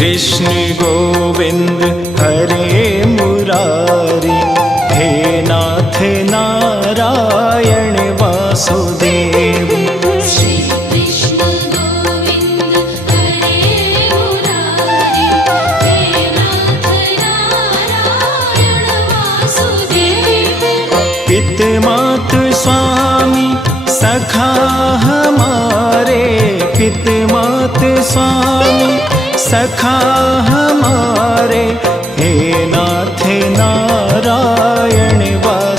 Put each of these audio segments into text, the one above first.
कृष्ण गोविंद हरे मुरारी। हे नाथ नारायण वासुदेव। पितमात स्वामी सखा हमारे। पितमात स्वामी सखा हमारे हे नाथ नारायण वासुदेव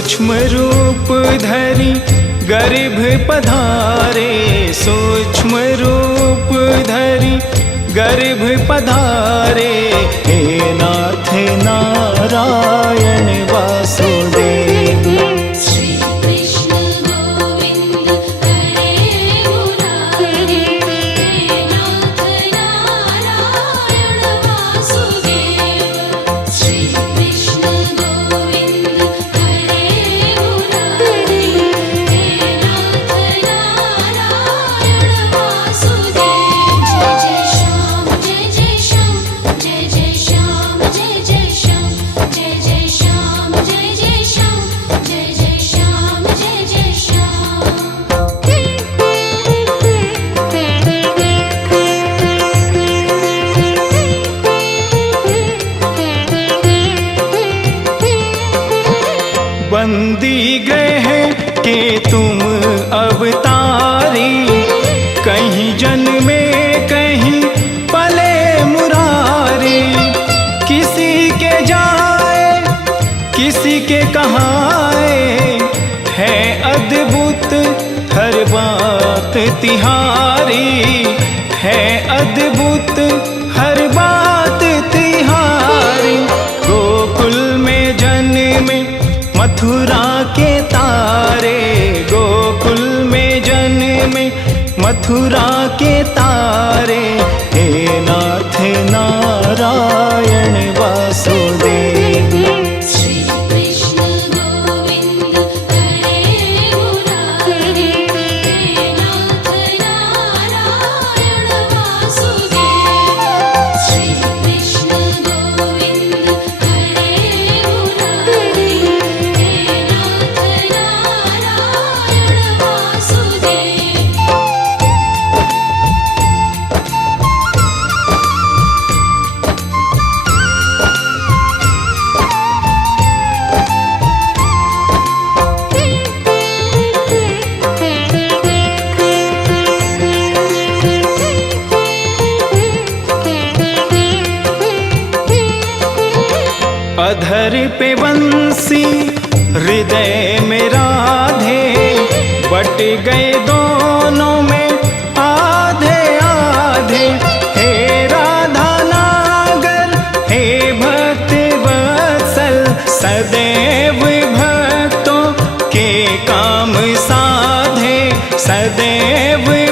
सूक्ष्म रूप धरी गर्भ पधारे सूक्ष्म रूप धरी गर्भ पधारे। हे नाथ नारायण वासुदेव बंदी ग्रह के तुम अवतारी। कहीं जन्मे कहीं पले मुरारी। किसी के जाए, किसी के कहाए, है अद्भुत हर बात तिहारी। है अद्भुत मथुरा के तारे अधर पे बंसी, हृदय में राधे। बट गए दोनों में आधे आधे। हे राधा नागर, हे भक्त वत्सल, सदैव भक्तों के काम साधे। सदैव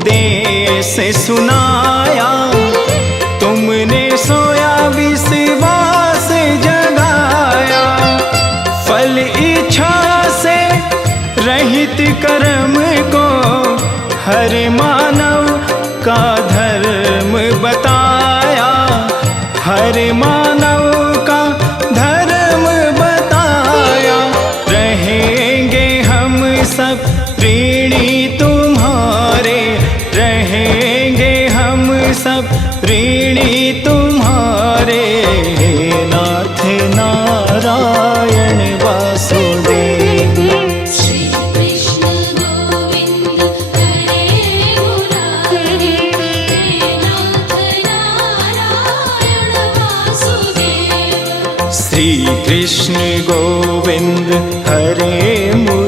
उपदेश सुनाया रहेंगे हम सब ऋणी तुम्हारे नाथ नारायण वासुदेव। श्री कृष्ण गोविंद हरे मुरारी,